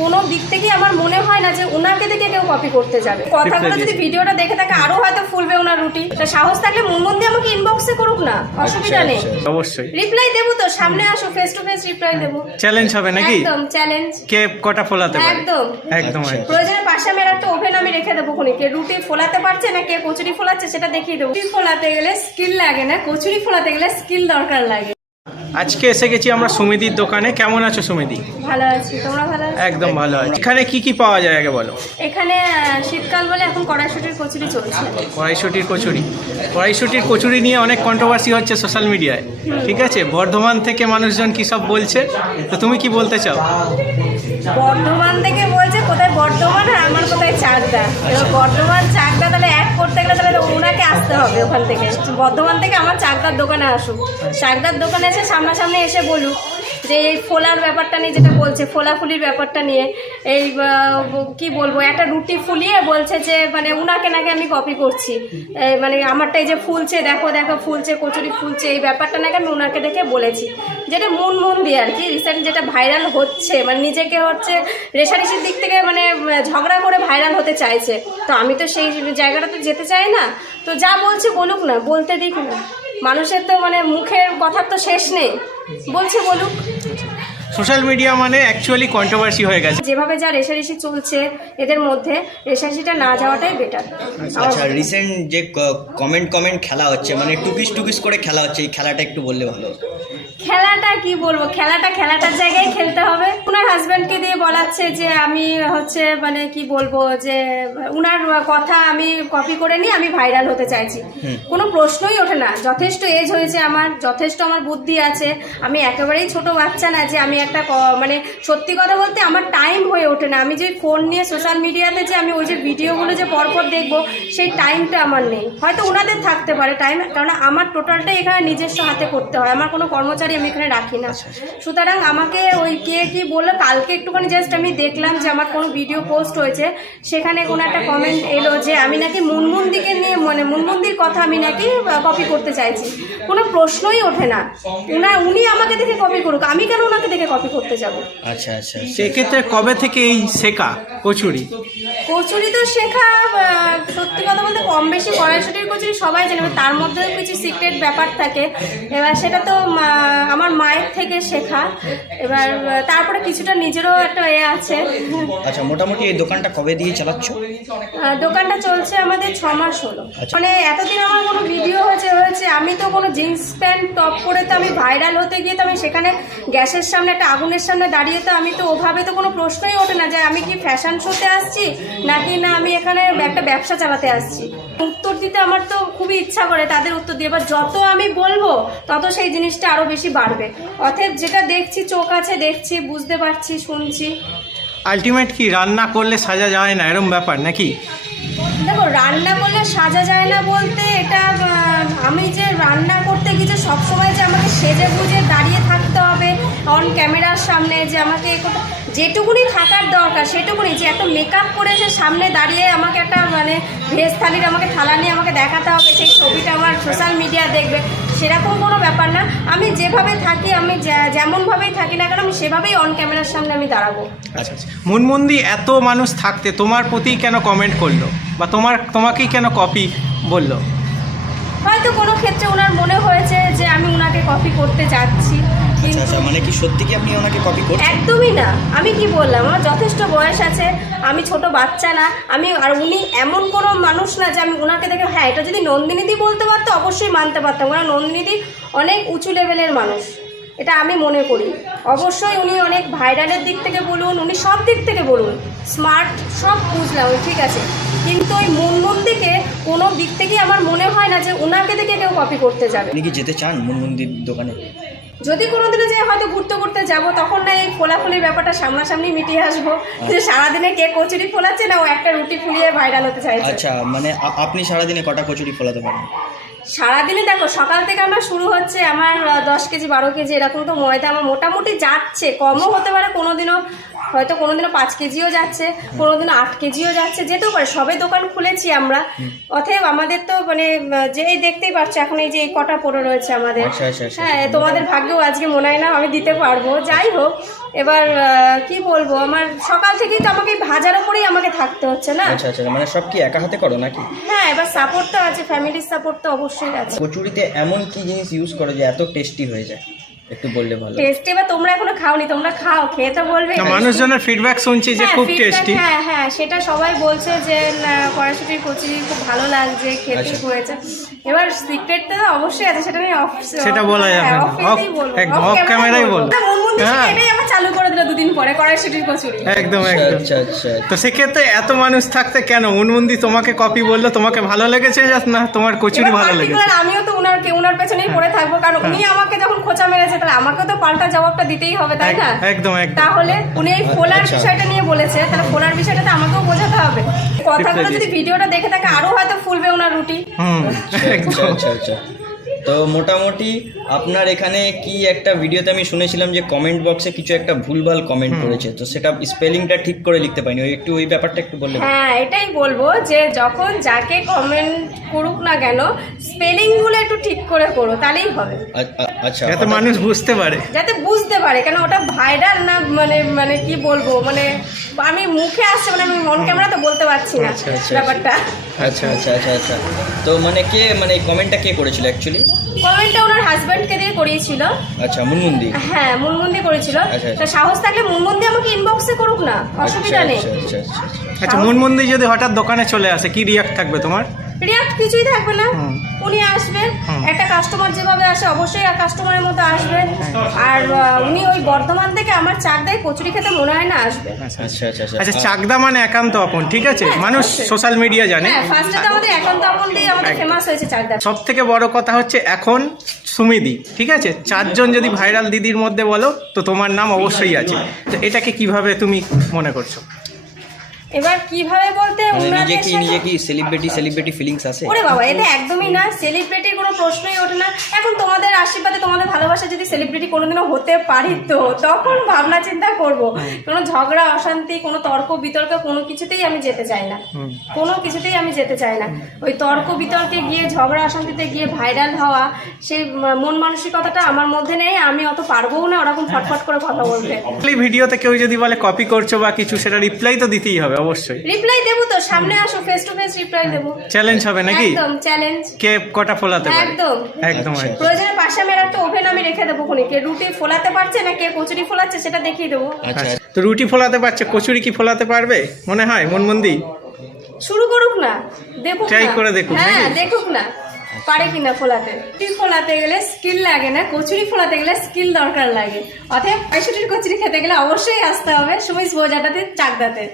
কোনো দিক থেকেই আমার মনে হয় না যে ওনাকে দেখে কেউ কপি করতে যাবে। কথাগুলো যদি ভিডিওটা দেখে থাকে আরও হয়তো ফুলবে ওনার রুটি। তা সাহস থাকলে মুনমুন দিয়ে আমাকে ইনবক্সে করুক না অসুবিধা নেই। অবশ্যই। রিপ্লাই দেবো তো সামনে আসো ফেস টু ফেস রিপ্লাই দেবো। চ্যালেঞ্জ হবে নাকি? একদম চ্যালেঞ্জ কে কটা ফোলাতে পারে? একদম। একদম একদম। প্রয়োজনে পাশে আমি একটা ওভেন আমি রেখে দেবো খুনি। কে রুটি ফোলাতে পারছে না কে কচুরি ফোলাচ্ছে সেটা দেখিয়ে দেবো। রুটি ফোলাতে গেলে স্কিল লাগে না কচুরি ফোলাতে গেলে স্কিল দরকার লাগে। আজকে এসে গেছি আমরা সুমিদির দোকানে। কেমন আছো সুমিদি? ভালো আছি তোমরা ভালো আছো? একদম ভালো আছি। এখানে কি কি পাওয়া যায় আগে বলো? এখানে শীতকাল বলে এখন কড়াইশুটির কচুরি চলছে। কড়াইশুটির কচুরি। কড়াইশুটির কচুরি নিয়ে অনেক কন্ট্রোভার্সি হচ্ছে সোশ্যাল মিডিয়ায় ঠিক আছে? বর্ধমান থেকে মানুষজন কি সব বলছে? তো তুমি কি বলতে চাও? বর্ধমান থেকে বলছে কোথায় বর্ধমান আর আমার কোথায় চাকদা? এবার বর্ধমান চাকদা আসতে হবে ওখান থেকে। বর্ধমান থেকে আমার চাকদার দোকানে আসুক। চাকদার দোকানে এসে সামনাসামনি এসে বলুক। যে এই ফোলার ব্যাপারটা নিয়ে যেটা বলছে ফোলাফুলির ব্যাপারটা নিয়ে। এই কি বলব, একটা রুটি ফুলিয়ে বলছে যে মানে উনাকে নাকি আমি কপি করছি। মানে আমারটা এই যে ফুলছে, দেখো দেখো, ফুলছে, কচুরি ফুলছে, এই ব্যাপারটা নাকি আমি ওনাকে দেখে বলেছি। যেটা মন মন দিয়ে আর কি রিসেন্ট যেটা ভাইরাল হচ্ছে মানে নিজেকে হচ্ছে রেশারেশির দিক থেকে মানে ঝগড়া করে ভাইরাল হতে চাইছে। তো আমি তো সেই জায়গাটাতে যেতে চাই না। তো যা বলছে বলুক না, বলতে দিক না। মানুষের তো মানে মুখের কথার তো শেষ নেই। বলছে বলুক। সোশ্যাল মিডিয়া মানে অ্যাকচুয়ালি কন্ট্রোভার্সি হয়ে গেছে। যেভাবে যা রেশারেশি চলছে এদের মধ্যে রেশারেশিটা না যাওয়াটাই বেটার আচ্ছা রিসেন্ট যে কমেন্ট কমেন্ট খেলা হচ্ছে মানে টুপিস টুপিস করে খেলা হচ্ছে এই খেলাটা একটু বললে ভালো খেলাটা কি বলব? খেলাটা খেলাটার জায়গায় খেলতে হবে। ওনার হাজব্যান্ডকে বলাচ্ছে যে আমি হচ্ছে মানে কি বলব যে উনার কথা আমি কপি করে নিয়ে আমি ভাইরাল হতে চাইছি। কোনো প্রশ্নই ওঠে না। যথেষ্ট এজ হয়েছে আমার যথেষ্ট আমার বুদ্ধি আছে। আমি একেবারেই ছোট বাচ্চা না যে আমি একটা মানে সত্যি কথা বলতে আমার টাইম হয়ে ওঠে না। আমি যে ফোন নিয়ে সোশ্যাল মিডিয়াতে যে আমি ওই যে ভিডিওগুলো যে পরপর দেখব সেই টাইমটা আমার নেই। হয়তো ওনাদের থাকতে পারে টাইম কারণ আমার টোটালটাই এখানে নিজস্ব হাতে করতে হয়। আমার কোনো কর্মচারী আমি এখানে রাখি না। সুতরাং আমাকে ওই কে কি বলল কালকে একটুখানি জাস্ট আমি দেখলাম যে আমার কোনো ভিডিও পোস্ট হয়েছে। সেখানে কোনো একটা কমেন্ট এলো যে আমি নাকি মুনমুন্দিকে নিয়ে মানে মুনমুন্দির কথা আমি নাকি কপি করতে চাইছি। কোনো প্রশ্নই ওঠে না। উনা উনি আমাকে দেখে কপি করুক। আমি কেন ওনাকে দেখে কপি করতে যাব? আচ্ছা আচ্ছা সেক্ষেত্রে কবে থেকে এই শেখা কচুরি? কচুরি তো শেখা সত্যি কথা বলতে কম বেশি কড়াইশুটির কচুরি সবাই জানে তার মধ্যেও কিছু সিক্রেট ব্যাপার থাকে। এবার সেটা তো আমার মায়ের থেকে শেখা। এবার তারপরে কিছুটা নিজেরও একটা এ আছে। আচ্ছা মোটামুটি এই দোকানটা কবে দিয়ে চালাচ্ছ? দোকানটা চলছে আমাদের ছ মাস হলো। আচ্ছা। মানে এতদিন আমার কোনো ভিডিও হয়েছে হয়েছে আমি তো কোনো জিন্স প্যান্ট টপ করে তো আমি ভাইরাল হতে গিয়ে তো আমি সেখানে গ্যাসের সামনে একটা আগুনের সামনে দাঁড়িয়ে তো আমি তো ওভাবে তো কোনো প্রশ্নই ওঠে না যে আমি কি ফ্যাশন শোতে আসছি নাকি না আমি এখানে একটা ব্যবসা চালাতে আসছি। উত্তর দিতে আমার তো খুবই ইচ্ছা করে তাদের উত্তর দিয়ে এবার যত আমি বলব তত সেই জিনিসটা আরও বেশি বাড়বে। অতএব যেটা দেখছি চোখ আছে দেখছি বুঝতে পারছি শুনছি আলটিমেট কি? রান্না করলে সাজা যায় না, এরম ব্যাপার নাকি? দেখো, রান্না করলে সাজা যায় না বলতে এটা আমি যে রান্না করতে গিয়ে যে সবসময় যে আমাকে সেজে গুজে দাঁড়িয়ে থাকতে হবে অন ক্যামেরার সামনে, যে আমাকে যেটুকুনি থাকার দরকার, সেটুকুনি, যে একটা মেকআপ করে যে সামনে দাঁড়িয়ে আমাকে একটা মানে ভেজ থালির আমাকে থালা নিয়ে আমাকে দেখাতে হবে, সেই ছবিটা আমার সোশ্যাল মিডিয়া দেখবে। সেরকম কোনো ব্যাপার না। আমি যেভাবে থাকি আমি যেমনভাবেই থাকি না কেন আমি সেভাবেই অন ক্যামেরার সামনে আমি দাঁড়াবো। আচ্ছা আচ্ছা। মুনমুন্দি এত মানুষ থাকতে তোমার প্রতি কেন কমেন্ট করল? বা তোমার তোমাকেই কেন কপি বলল? হয়তো কোনো ক্ষেত্রে ওনার মনে হয়েছে যে আমি ওনাকে কপি করতে যাচ্ছি। আচ্ছা আচ্ছা মানে কি সত্যি কি আপনি ওনাকে কপি করছেন? একদমই না। আমি কি বললাম? আমার যথেষ্ট বয়স আছে আমি ছোট বাচ্চা না আমি আর উনি এমন কোনো মানুষ না যে আমি ওনাকে দেখে হ্যাঁ এটা যদি নন্দিনীদি বলতে পারতো অবশ্যই মানতে পারতাম। কারণ নন্দিনীদি অনেক উঁচু লেভেলের মানুষ। এটা আমি মনে করি। অবশ্যই উনি অনেক ভাইরালের দিক থেকে বলুন উনি সব দিক থেকে বলুন স্মার্ট সব বুঝলাম ঠিক আছে। কিন্তু ওই মুনমন্দিকে কোনো দিক থেকেই আমার মনে হয় না যে ওনাকে দেখে কেউ কপি করতে যাবে। আপনি কি যেতে চান মুনমন্দির দোকানে? যদি কোনোদিনে যে হয়তো ঘুরতে ঘুরতে যাব তখন না এই ফোলাফুলির ব্যাপারটা সামনাসামনি মিটিয়ে আসব। যে সারাদিনে কে কচুরি ফোলাচ্ছে না ও একটা রুটি ফুলিয়ে ভাইরাল হতে চাই আচ্ছা মানে আপনি সারাদিনে কটা কচুরি ফোলাতে পারেন? সারাদিনে দেখো সকাল থেকে আমার শুরু হচ্ছে আমার দশ কেজি বারো কেজি এরকম তো ময়দা আমার মোটামুটি যাচ্ছে। কমও হতে পারে কোনোদিনও হয়তো কোনোদিনও পাঁচ কেজিও যাচ্ছে কোনোদিনও আট কেজিও যাচ্ছে যেতেও পারে। সবে দোকান খুলেছি আমরা। অতএব আমাদের তো মানে যেই দেখতেই পাচ্ছ এখন এই যে এই কটা পড়ে রয়েছে আমাদের। আচ্ছা, আচ্ছা, আচ্ছা। হ্যাঁ তোমাদের ভাগ্যও আজকে মনে হয় না আমি দিতে পারব। যাই হোক এবার কি বলব? আমার সকাল থেকেই তো আমাকে ভাজার ওপরেই আমাকে থাকতে হচ্ছে না? আচ্ছা আচ্ছা মানে সব কি একা হাতে করো নাকি? হ্যাঁ এবার সাপোর্ট তো আছে ফ্যামিলির সাপোর্ট তো অবশ্যই আছে। কচুরিতে এমন কি জিনিস ইউজ করো যে এত টেস্টি হয়ে যায়? একটু বললে ভালো টেস্ট এবার তোমরা এখনও খাওনি তোমরা খাও খেয়ে তো বলবে। না মানুষজনের ফিডব্যাক শুনছি যে হ্যাঁ, খুব টেস্টি হ্যাঁ হ্যাঁ সেটা সবাই বলছে যে কচুরি খুব ভালো লাগছে খেতে আচ্ছা। হয়েছে। এবার সিক্রেট তো অবশ্যই আছে সেটা আমি অফ সেটা বলা যাবে হ্যাঁ, মুনমুন দিশা হ্যাঁ। এটাই আমার চালু করে দিল দুদিন পরে কড়াইশুটির কচুরি। একদম আচ্ছা একদম। আচ্ছা আচ্ছা তো সেক্ষেত্রে এত মানুষ থাকতে কেন? মুনমুন্দি তোমাকে কপি বলল তোমাকে ভালো লেগেছে না তোমার কচুরি ভালো লেগেছে? আমিও তো উনার উনার পেছনেই পড়ে থাকব কারণ উনি আমাকে যখন খোঁচা মেরেছে তাহলে আমাকেও তো পাল্টা জবাবটা দিতেই হবে তাই না? একদম একদম। তাহলে উনি এই ফোলার আচ্ছা। বিষয়টা নিয়ে বলেছে তাহলে ফোলার বিষয়টা তো আমাকেও বোঝাতে হবে। কথাগুলো যদি ভিডিওটা দেখে থাকে আরও হয়তো ফুলবে ওনার রুটি। আচ্ছা আচ্ছা আচ্ছা। তো মোটামুটি আপনার এখানে কি একটা ভিডিওতে আমি শুনেছিলাম যে কমেন্ট বক্সে কিছু একটা ভুলভাল কমেন্ট করেছে। তো সেটা স্পেলিংটা ঠিক করে লিখতে পারিনি। ওই একটু ওই ব্যাপারটা একটু বললে হ্যাঁ এটাই বলব যে যখন যাকে কমেন্ট করুক না কেন স্পেলিংগুলো একটু ঠিক করে করো তাহলেই হবে। আচ্ছা। যাতে মানুষ বুঝতে পারে। যাতে বুঝতে পারে কেন ওটা ভাইরাল না মানে মানে কি বলব মানে আমি মুখে আসছে মানে আমি মন ক্যামেরা তো বলতে পারছি না আচ্ছা, আচ্ছা, ব্যাপারটা। আচ্ছা। আচ্ছা আচ্ছা আচ্ছা তো মানে কে মানে কমেন্টটা কে করেছিল অ্যাকচুয়ালি কমেন্টটা ওনার হাজব্যান্ডকে দিয়ে করিয়েছিল। আচ্ছা মুনমুন্দি হ্যাঁ মুনমুন্দি করেছিল। আচ্ছা, আচ্ছা। তা সাহস থাকলে মুনমুন্দি আমাকে ইনবক্সে করুক না অসুবিধা নেই। আচ্ছা আচ্ছা আচ্ছা। আচ্ছা। আচ্ছা মুনমুন্দি যদি হঠাৎ দোকানে চলে আসে কি রিয়াক্ট থাকবে তোমার? রিয়াক্ট কিছুই থাকবে না। উনি আসবেন। একটা কাস্টমার যেভাবে আসে অবশ্যই কাস্টমারের মতো আসবেন আর উনি ওই বর্ধমান থেকে আমার চাকদায় কচুরি খেতে মনে হয় না আসবে। আচ্ছা আচ্ছা আচ্ছা আচ্ছা। আচ্ছা চাকদা মানে একান্ত আপন ঠিক আছে? হ্যাঁ, মানুষ সোশ্যাল মিডিয়া জানে। হ্যাঁ ফার্স্টে তো আমাদের একান্ত আপন দিয়ে আমাদের ফেমাস হয়েছে চাকদা। সব থেকে বড় কথা হচ্ছে এখন সুমিদি ঠিক আছে? চারজন যদি ভাইরাল দিদির মধ্যে বলো তো তোমার নাম অবশ্যই আছে। তো এটাকে কীভাবে তুমি মনে করছ? এবার কীভাবে বলতে নিজে কি নিজে কি সেলিব্রিটি সেলিব্রিটি ফিলিংস আছে। ওরে বাবা এটা একদমই না সেলিব্রিটির কোনো প্রশ্নই ওঠে না। এখন তোমাদের আশীর্বাদে তোমাদের ভালোবাসা যদি সেলিব্রিটি কোনোদিনও হতে পারি তো তখন ভাবনা চিন্তা করব। কোনো ঝগড়া অশান্তি কোনো তর্ক বিতর্ক কোনো কিছুতেই আমি যেতে চাই না। কোনো কিছুতেই আমি যেতে চাই না। ওই তর্ক বিতর্কে গিয়ে ঝগড়া অশান্তিতে গিয়ে ভাইরাল হওয়া সেই মন মানসিকতাটা আমার মধ্যে নেই আমি অত পারবও না ওরকম ফটফট করে কথা বলতে। ভিডিওতে কেউ যদি বলে কপি করছ বা কিছু সেটা রিপ্লাই তো দিতেই হবে। অবশ্যই। রিপ্লাই দেবো তো সামনে আসো ফেস টু ফেস রিপ্লাই দেবো। চ্যালেঞ্জ হবে নাকি? একদম চ্যালেঞ্জ কে কটা ফোলাতে পারে? একদম। একদম আচ্ছা। প্রয়োজনে পাশে আমি আর একটা ওভেন আমি রেখে দেবো খুনি কে রুটি ফোলাতে পারছে না কে কচুরি ফোলাচ্ছে সেটা দেখিয়ে দেবো। আচ্ছা। আচ্ছা, তো রুটি ফোলাতে পারছে কচুরি কি ফোলাতে পারবে? মনে হয় মনমন্দি? শুরু করুক না দেখুক না। করে দেখুক, হ্যাঁ? দেখুক না। পারে কিনা ফোলাতে? রুটি ফোলাতে গেলে স্কিল লাগে না কচুরি ফোলাতে গেলে স্কিল দরকার লাগে। অতএব পঁয়ষট্টির কচুরি খেতে গেলে অবশ্যই আসতে হবে সুমিস বোঝাটাতে চাকদাতে।